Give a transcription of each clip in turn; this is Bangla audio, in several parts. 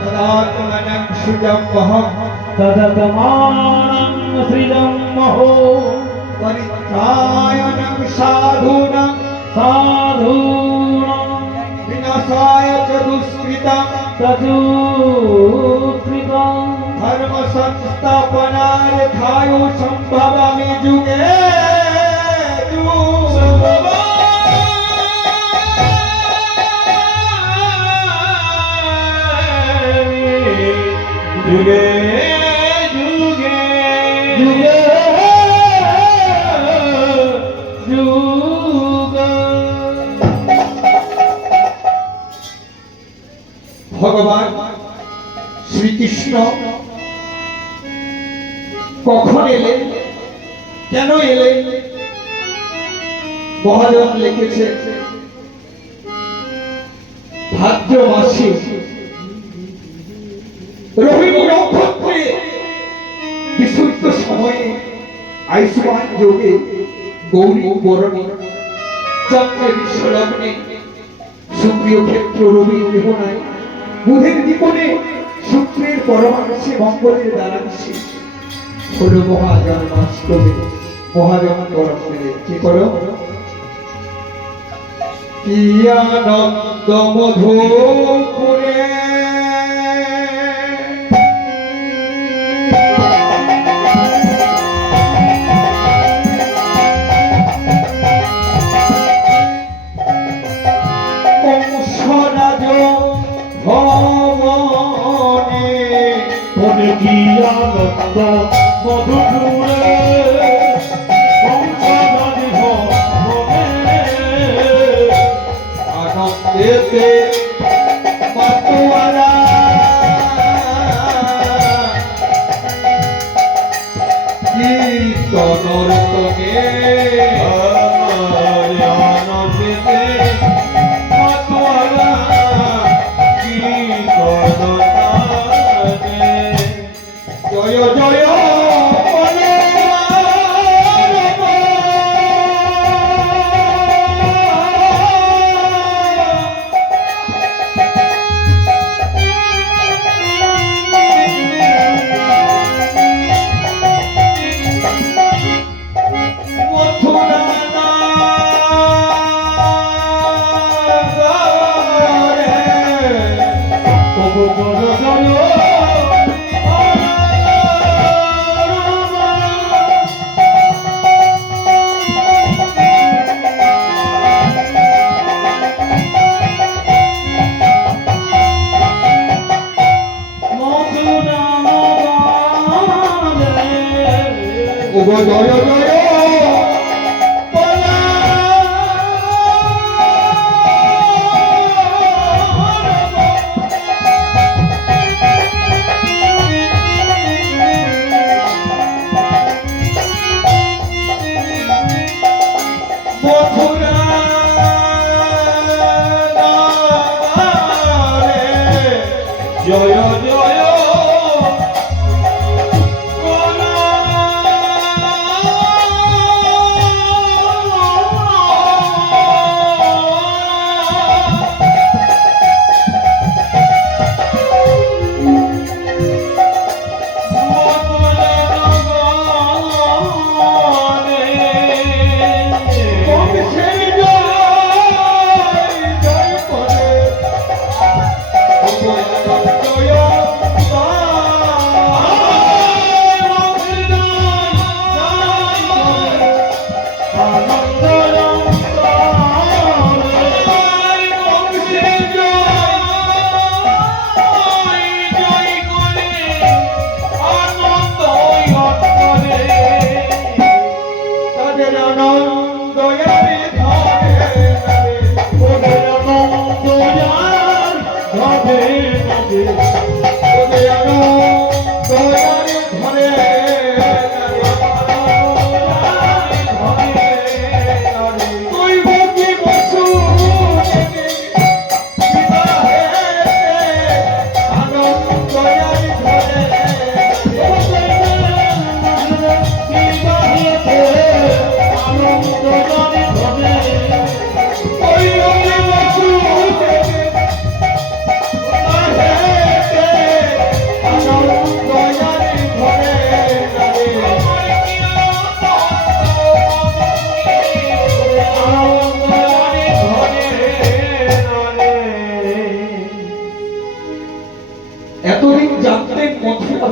तदात्मनं सृजम्महं तदतमानं सृजम्महो परित्रायणं साधूनां साधूनां विनाशाय च दुष्कृतं तदुत्कृतं धर्म संस्थापनार्थाय संभवामि युगे युगे युगे युगे ভগবান শ্রীকৃষ্ণ কখন এলেন, কেন এলেন? মহাজন লিখেছে ভাদ্র মাসে রোহিণী নক্ষত্রে বিশুদ্ধ সময়ে আয়ুষ্মান যোগে গৌরী বরণে চন্দ্রে বিশ্বলগ্নে সুপ্রিয় ক্ষেত্র রবি গ্রহণায় বুধের নিকটে শুক্রের পরমাংশে মঙ্গলের দ্বারাংশে হল মহাজন্মাষ্টমী। মহাজন পরমে কি করো কি আনন্দ মধুপুরে কি আনন্দ মধুপুরে আনন্দেতে মাতোয়ারা কীর্তনর সঙ্গে আনন্দেতে মাতোয়ারা কীর্তন জয় জয় জয় জয় জয় জয়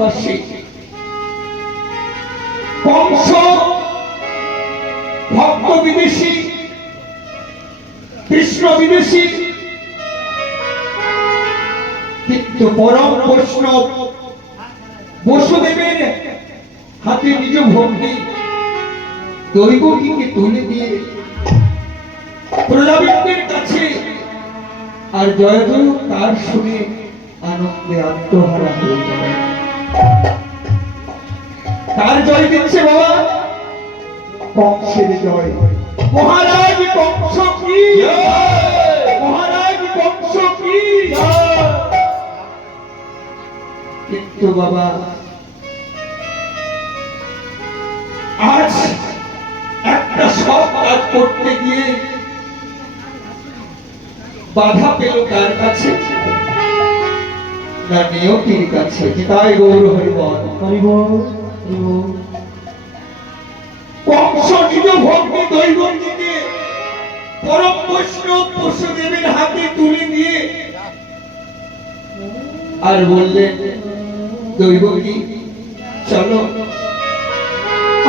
কংসবাসী, কংস ভক্ত বিদেশী, কৃষ্ণ বিদেশী, কিন্তু পরম বৈষ্ণব বসুদেবের হাতে নিজ ভক্তি দৈবকীকে তুলে দিয়ে প্রজাপতির কাছে আর জয় জয় তার শুনে আনন্দে আত্মহারা হয়ে গেল। তার জয় দিচ্ছে বাবা, কংসের জয়। মহারাজ কংস কি, মহারাজ কংস কি। কিন্তু বাবা আজ একটা সব কাজ করতে গিয়ে বাধা পেল কার কাছে না নিয়তির কাছে। তাই গৌর হরিবল কংস নিজ ভক্তি দৈবকীকে পরম বৈষ্ণব বসুদেবের হাতে তুলে দিয়ে আর বললেন, দৈবকী চলো,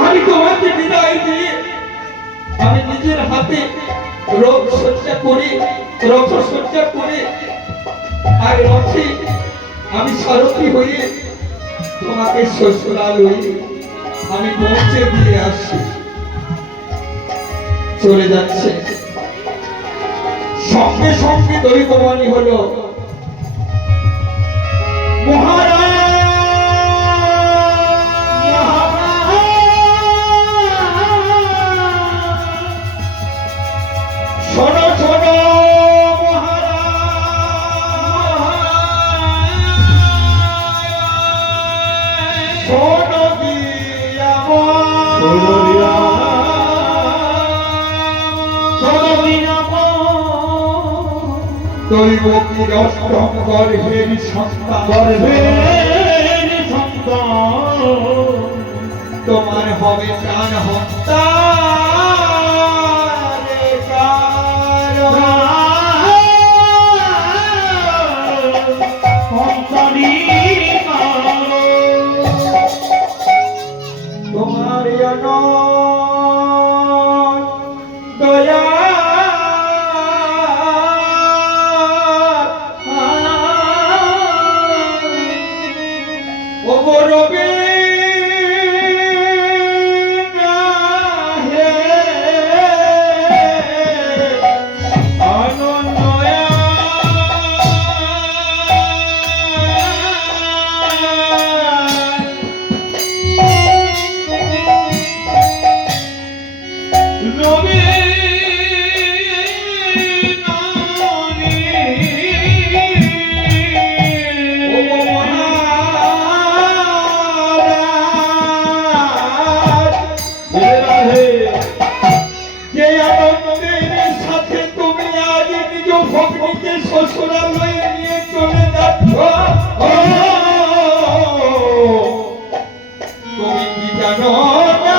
আমি তোমাকে বিদায় দিয়ে আমি নিজের হাতে রথ সজ্জা করে আর রথে আমি সারথি হয়ে তোমাকে শ্বশুরালয়ে আমি পৌঁছে দিয়ে আসছি। চলে যাচ্ছে, সঙ্গে সঙ্গে দৈববাণী হলো, মহারাজ শোনো শোনো মহারাজ, শোনো দিয়া দৈবকীর অষ্টম গর্ভের সন্তান তোমার হবে প্রাণ হত্যা। তোমার দয়া রবে শ্বশুরালয়ে নিয়ে চলে যাচ্ছ। তুমি কি জানো না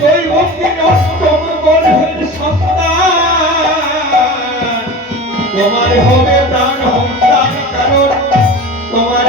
দৈবকীর অষ্টম গর্ভের সন্তান তোমার হবে প্রাণ হত্যার কারণ তোমার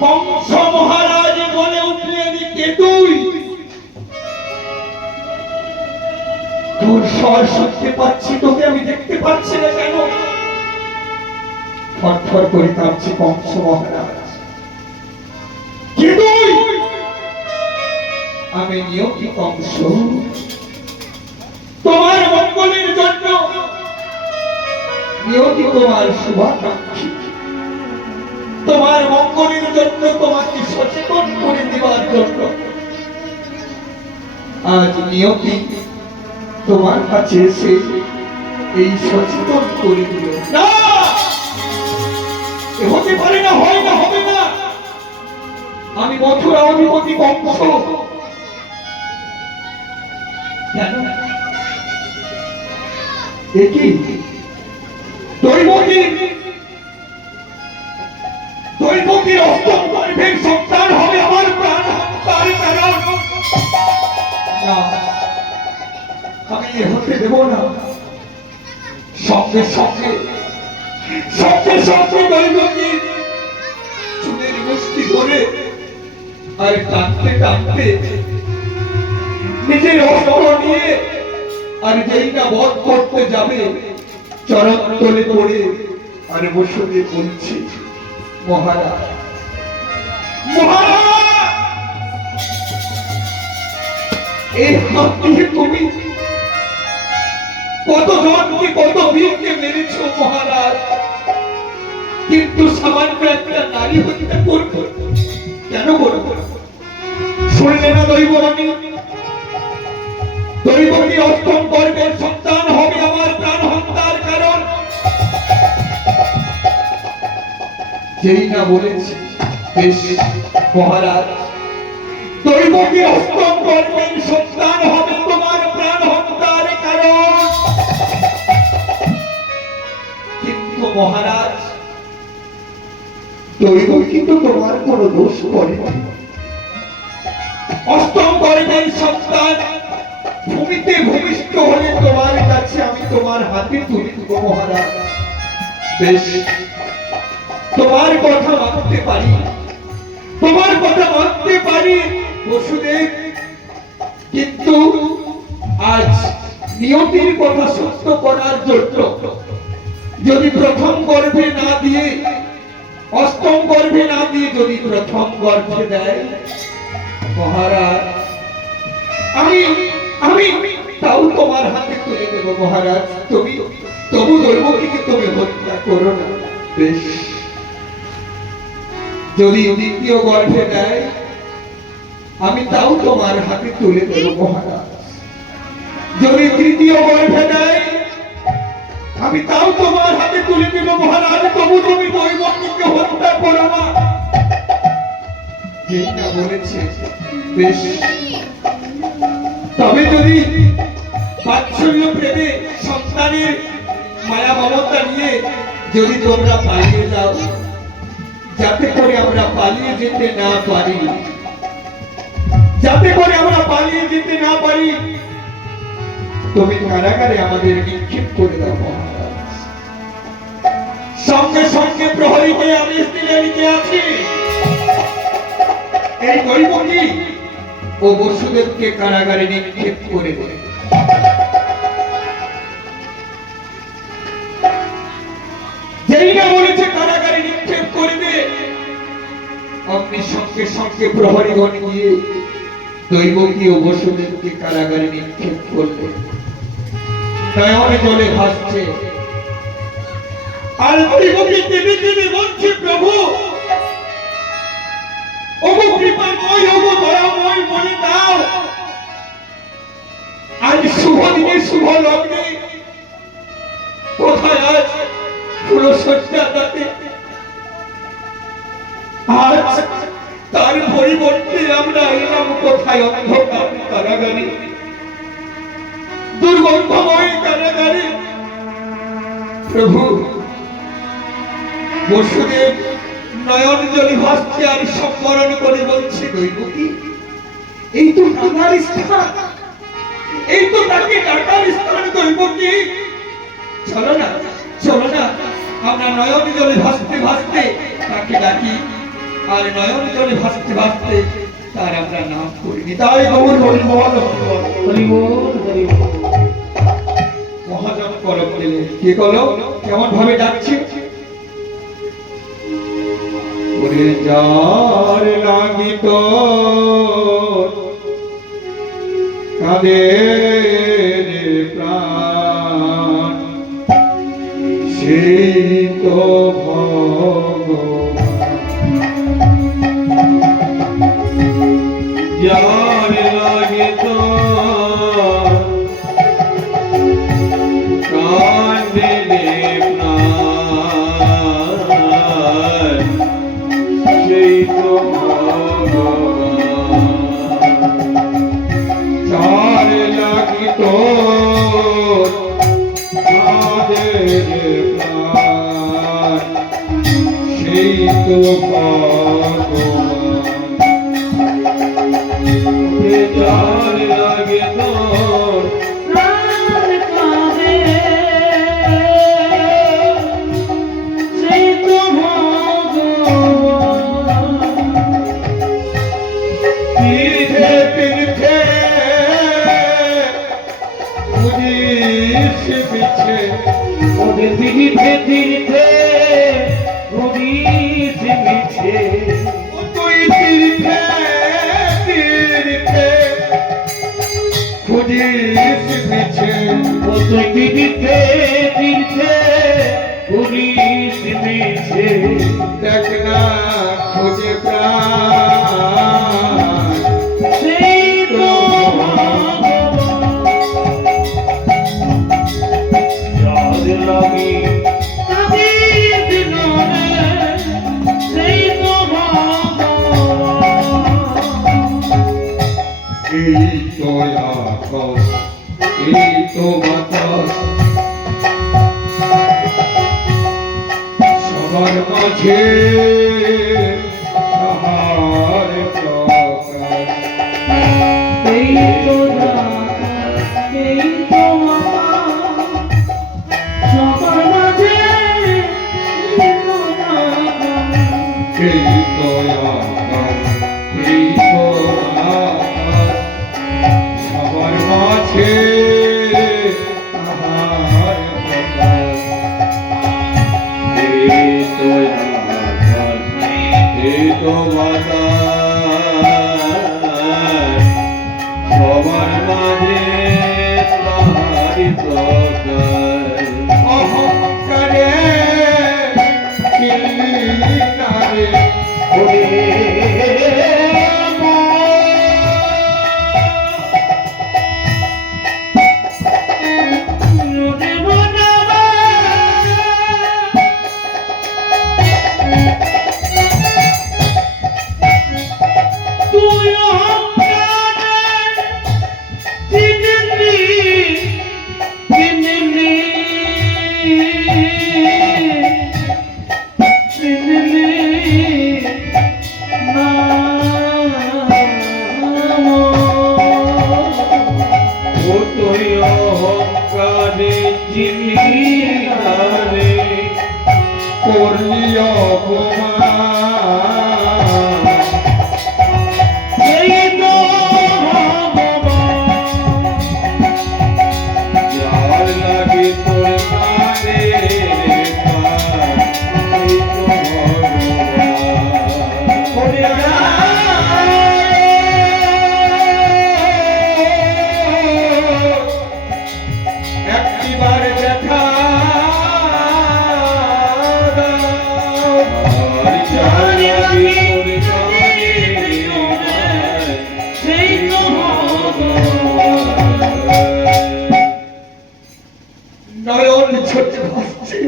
কংস মহারাজ বলে উঠলেন, কে তুই? তোর স্বর শুনতে পাচ্ছি, তোকে আমি দেখতে পাচ্ছি না কেন? থরথর করে কাঁপছে কংস মহারাজ। কে তুই? আমি নিয়তি কংস, তোমার মঙ্গলের জন্য নিয়তি, তোমার শুভাকাঙ্ক্ষী, তোমার মঙ্গলের জন্য, তোমাকে সচেতন করে দেওয়ার জন্য আজ নিয়তি তোমার কাছে এসে এই সচেতন করে দিল। না, এ হতে পারে না, হয় না, হবে না। আমি মথুরা অধিপতি কংস। কেন? একই দৈবকীর অষ্টম গর্ভের সন্তান হবে আমার প্রাণ হত্যার কারণ। না, আমি এ হতে দেব না। সঙ্গে সঙ্গে দৈবকী চুলের মুষ্টি ধরে আর টানতে টানতে নিজের অস্ত্র নিয়ে আর যেই না বধ করতে যাবে, চরণ তলে পড়ে আর বসে বলছি, মহারাজ, মহারাজ, এই হাত দিয়ে তুমি কত জনকে, কত বীরকে মেরেছ মহারাজ, কিন্তু সামান্য একটা নারী হত্যা করবো কেন করবো? শুনলে না দৈববাণী? দৈবকী অষ্টম গর্ভের সন্তান হবে আমার প্রাণ হত্যার কারণ। যেই না বলেছে, বেশ মহারাজ, দৈবকী অষ্টম গর্ভের সন্তান হবে তোমার প্রাণ হত্যার কারণ। কিন্তু মহারাজ, দৈবকী তো তোমার কোনো দোষ করে না। অষ্টম গর্ভের সন্তান ভূমিতে ভূমিষ্ঠ হলে তোমার কাছে আমি তোমার হাতে তুলে দেব মহারাজ। বেশ, তোমার কথা মানতে পারি, তোমার কথা মানতে পারি বসুদেব, কিন্তু আজ নিয়তির কথা সত্য করার জন্য যদি প্রথম গর্ভে না দিয়ে, অষ্টম গর্ভে না দিয়ে যদি প্রথম গর্ভে দেয় মহারাজ, আমি আমি তাও তোমার হাতে তুলে দেব মহারাজ। তুমি তবু দৈবকীকে তুমি হত্যা করো না। বেশ, যদি দ্বিতীয় গর্ভে দেয় আমি তাও তোমার হাতে তুলে দেব মহারাজ। যদি তৃতীয় গর্ভে দেয় আমি তাও তোমার হাতে তুলে দেব মহারাজ। তবু তুমি দৈবকীকে হত্যা করো না। যেটা বলেছে বেশ, তবে যদি বাৎসল্য প্রেমে সন্তানের মায়া মমতা নিয়ে যদি তোমরা পালিয়ে যাও, যাতে করে আমরা পালিয়ে যেতে না পারি, যাতে করে আমরা পালিয়ে যেতে না পারি, তুমি কারাগারে আমাদের নিক্ষেপ করে দাও মহারাজ। সঙ্গে সঙ্গে প্রহরীকে আদেশ দিলে নিতে আছি, এই দৈবকী ও বসুদেবকে কারাগারে নিক্ষেপ করে দেবে। যেই না বলেছে কারাগারে নিক্ষেপ করবে, অমনি সঙ্গে সঙ্গে প্রহরীগণ গিয়ে দৈবকী ও বসুদেবকে কারাগারে নিক্ষেপ করবে। নয়নে জলে ভাসছে আর দৈবকী কেঁদে কেঁদে বলছে, প্রভু ওগো কৃপাময়, ওগো দয়াময়, বলে দাও আজ শুভ দিনে, শুভ লগ্নে কোথায় আজ ফুলশয্যাটাতে, আজ তার পরিবর্তে আমরা এলাম কোথায়? অন্ধকার কারাগারে, দুর্গন্ধময় কারাগারে। প্রভু, বসুদেব নয়ন জলে ভাসছে আর সম্বরণ করে বলছে, দৈবকী এই তো ডাকার স্থান, এই তো তাকে ডাকার স্থান। দৈবকী চলো না, চলো না, আমরা নয়ন জলে ভাসতে ভাসতে তাকে ডাকি। আর নয়ন জলে ভাসতে ভাসতে তার আমরা নাম করিনি। তাই গৌর হরি বল হরি বল হরি বল। মহাজন কলম দিলে কি কলম কেমন ভাবে ডাকছে ওরে যার লাগিত কাঁদে রে প্রাণ সেই তো ভগবান যার লাগে তো কাঁদে রে প্রাণ, সেই তো ভগবান। যার লাগিত কাঁদে রে প্রাণ সেই তো ভগবান যার লাগে তো প্রাণ কাঁদে, সেই তো ভগবান। তীর্থে তীর্থে বুঝিস পিছে ওদের তীর্থে তীর্থে ঘুরিস মিছে, তুই তীর্থে তীর্থে বুঝিস পিছে ও তুই তীর্থে তীর্থে ঘুরিস মিছে। দেখ না খুঁজে প্রাণ সেই তো ভগবান। যার লাগি তাদের দিনরে, সেই তো ভগবান। এই তো আকাশ এই তো বাতাস সবার মাঝে তাহার প্রকাশ এই তো রাধা, এই তো মাতা, সবার মাঝে এই তো রাধা। এই তো আকাশ এই তো বাতাস সবার মাঝে তাহার প্রকাশ এই তো আকাশ, এই তো বাতাস, সবার মাঝে তাহারি প্রকাশ। অহংকারে কিনারে ওরে তুই চিনলি চিনলি চিনলি না ও তুই অহংকারে চিনলি না রে, করলি অপমান সেই তো ভগবান। যার লাগে তোর কানে প্রাণ, সেই তো ভগবান। একটিবার দেখা দাও। আর যার লাগে তোর কানে প্রাণ, সেই তো ভগবান। নয়ন ছোটে ভাসছে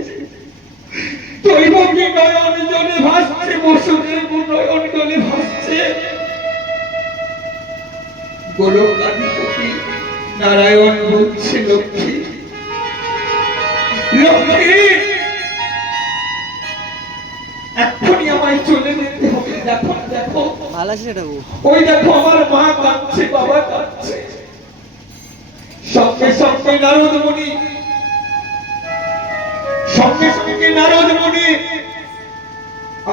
দৈবকী নয়ন জলে ভাসছে বসুদের নয়ন জলে ভাসছে গোলকাধিপতি নারায়ণ বলছে লক্ষ্মী লক্ষ্মী এক্ষুনি আমায় চলে যেতে হবে। দেখো দেখো ভালো আছে সেটা ওই দেখো আমার মা কাঁদছে বাবা কাঁদছে সঙ্গে সঙ্গে নারদ মুনি সঙ্গে সঙ্গে নারদ মুনি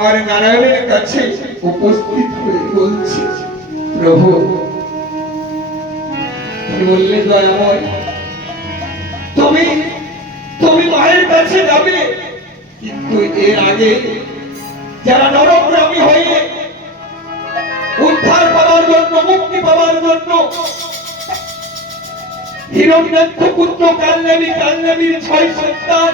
আর নারায়ণের কাছে উপস্থিত হয়ে বলছে, প্রভু কি বললে দয়াময়, তুমি তুমি মায়ের কাছে যাবে, কিন্তু এর আগে যারা নরগ্রামী হয়ে উদ্ধার পাওয়ার জন্য, মুক্তি পাওয়ার জন্য হিরণ্যাক্ষ পুত্র কালনেমীর 6 সন্তান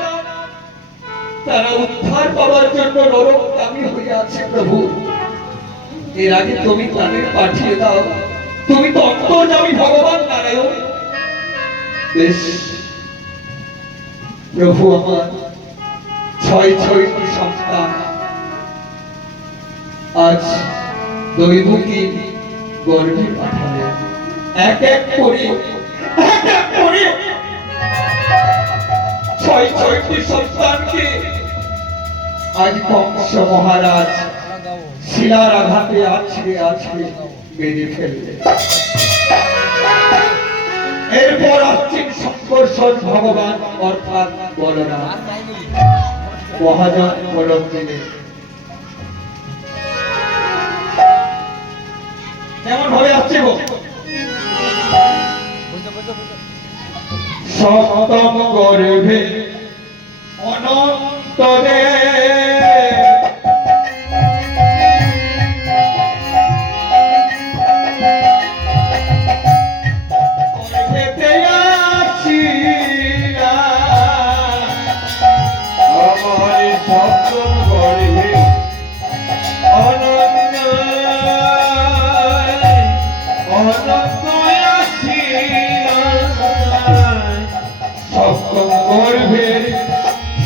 তারা উদ্ধার পাওয়ার জন্য নরগ্রামী হয়ে আছে প্রভু, এর আগে তুমি তাদের পাঠিয়ে দাও, তুমি তো অন্তর্যামী ভগবান নারায়ণ। বেশ প্রভু, আমার 6টি সন্তান আজ দৈবকী গর্ভে পাঠালেন, এক এক করে 6টি সন্তানকে আজ কংস মহারাজ শিলার আঘাতে আছড়ে মেরে ফেললেন। এরপর আসছেন শঙ্কর্ষণ ভগবান অর্থাৎ বলরাম, মহাজন বলরাম দিলেন। কেমন ভাবে আসছে গো? সপ্তম গর্ভে অনন্ত আমার সপ্তম গর্ভে অনন্ত সপ্তম গর্ভের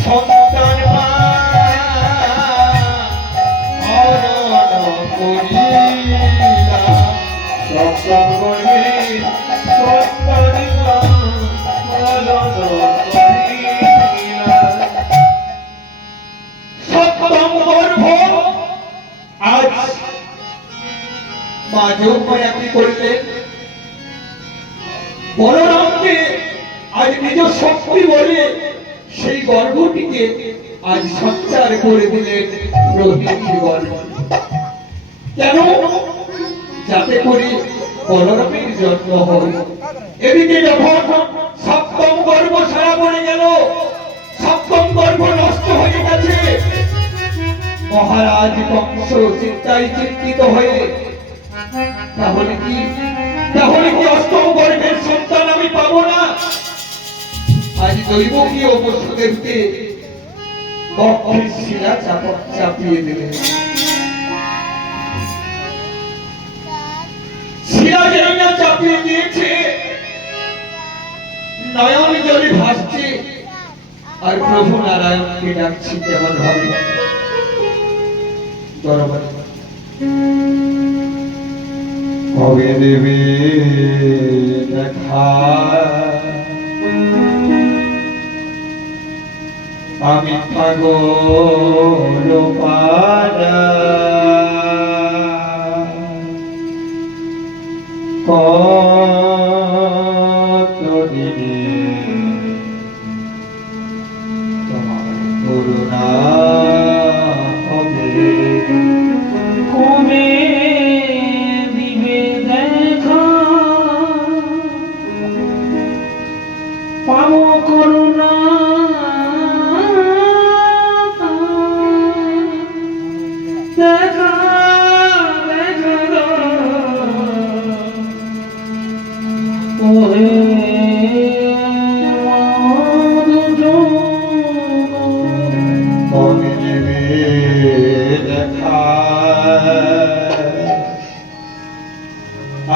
সন্তান সপ্তম গর্ভে সপ্তম গর্ভ আজ মা যোগমায়া কি করলেন? বলরামকে আজ নিজ শক্তি বলে সেই গর্ভটিকে আজ সঞ্চার করে দিলেন রোহিণীর গর্ভ। কেন? যাতে করে বলরামের জন্ম হয়। এদিকে যখন সপ্তম গর্ভ সারা পড়ে গেল, সপ্তম গর্ভ নষ্ট হয়ে গেছে, মহারাজ কংস চিন্তিত হয়ে তাহলে কি অষ্টম গর্ভের সন্তান আমি পাবো না? আজ দৈবকীয় বসুদেবকে বক্ষের শিলা চাপিয়ে দিলেন। শিলা যেন চাপিয়ে দিয়েছে, নয়ন জলে ভাসছে, আর প্রভু নারায়ণকে ডাকছি কেমন ভাবে দরবারে। কবে দেবে দেখা আমি পাগল পারা, কতদিনে তোমার করুণা হবে, কবে দিবে দেখা পাবো করুণা, দেখা ওহে কবে দেবে দেখা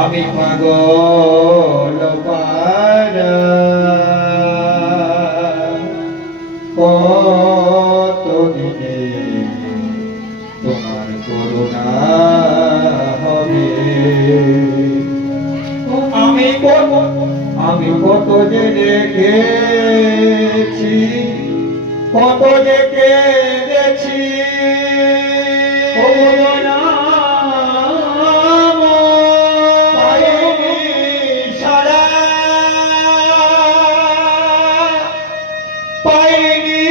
আমি পাগল পারা, কতদিনে তোমার করুণা হবে। আমি কত যে দেখেছি, কত যে কেঁদেছি, পাইনি সাড়া, পাইনি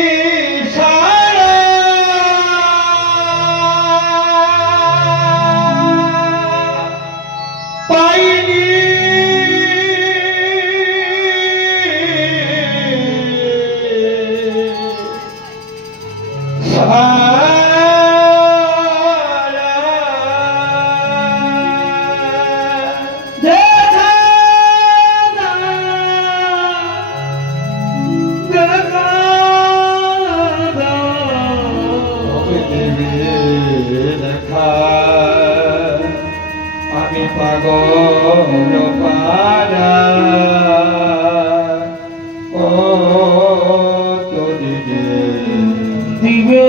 সাড়া, সাগর পারা কত দিনে দিবে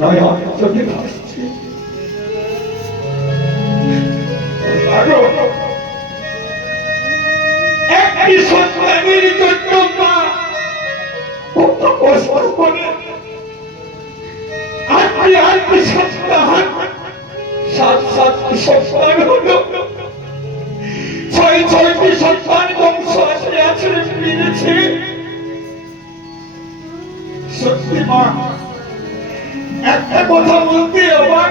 নয়ন চোখে ভাসছে। একটি সন্তানের জন্য মা কত কষ্ট করে আটটি সন্তান, সাতটি সন্তান হলো, ছয়টি সন্তান বংশ আসলে আসলে ফিরেছে। সত্যি মা, একটা কথা বলতে অবাক